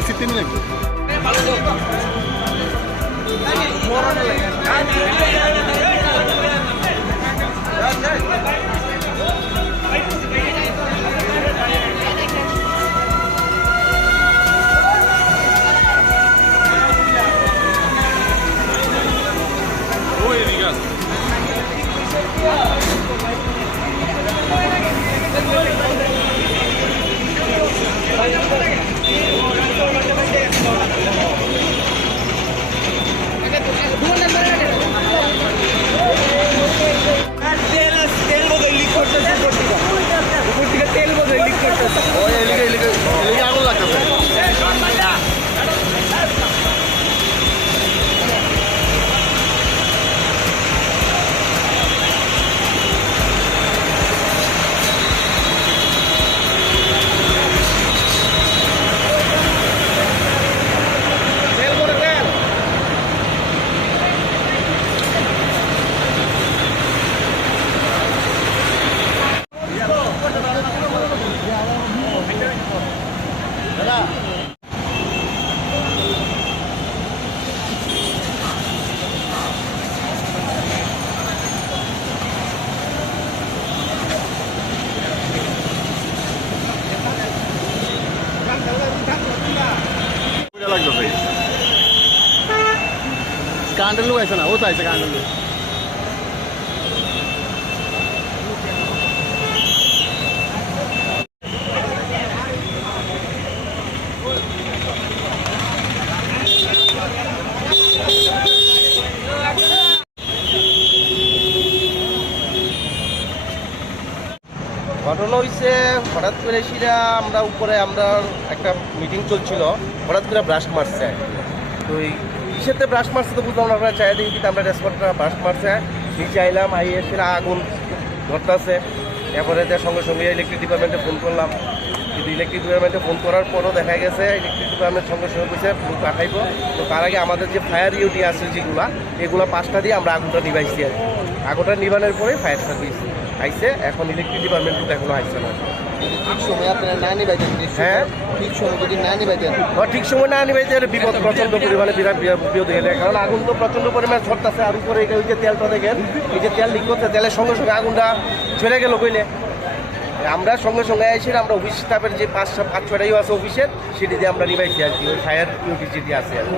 AC তিন লাগবে। আগুন লাগতেছে। কারেন্টের লোক আছে না, ও চাইছে কারেন্টের লোক। ঘটনা হয়েছে হঠাৎ করে সেটা আমরা উপরে আমরা একটা মিটিং চলছিল, হঠাৎ করে ব্রাস্ট মারছে। তো এই কিসেতে ব্রাস্ট মারছে তো বুঝলাম না, আমরা চাই দেখি কিন্তু আমরা রেসপন্সটা ব্রাস্ট মারছে। নিচে আইলাম, আই এসে আগুন ধরতেছে। এরপরে সঙ্গে সঙ্গে ইলেকট্রিক ডিপার্টমেন্টে ফোন করলাম, কিন্তু ইলেকট্রিক ডিপার্টমেন্টে ফোন করার পরও দেখা গেছে ইলেকট্রিক ডিপার্টমেন্ট সঙ্গে সঙ্গে বলছে ফুল পাঠাইব। তো তার আগে আমাদের যে ফায়ার ইউটি আছে এগুলো 5টা দিয়ে আমরা আগুনটা নিভাইছি। আর আগুনটা নিবানোর পরে ফায়ার সার্ভিস আইসে, এখন ইলেকট্রিক ডিপার্টমেন্ট এখনো আইসে না। ঠিক সময় আপনারা না নিবাইতেন? হ্যাঁ, ঠিক সময় যদি না নিবাইতেন, ঠিক সময় না নিবাইতে বিপদ প্রচণ্ড পরিমাণে বিপদ হয়ে যায়। কারণ আগুন তো প্রচণ্ড পরিমাণে ছড়তেছে। আর উপরে ওই যে তেলটা দেখেন, এই যে তেল লিক করছে, তেলের সঙ্গে সঙ্গে আগুনটা ঝরে গেল কইলে। আমরা সঙ্গে সঙ্গে এসে আমরা অফিস স্টাফের যে 5-6টাই আছে অফিসের, সেটি দিয়ে আমরা নিবাইছি আর কি, ওই ফায়ার ইউটি যেটি আছে আর কি।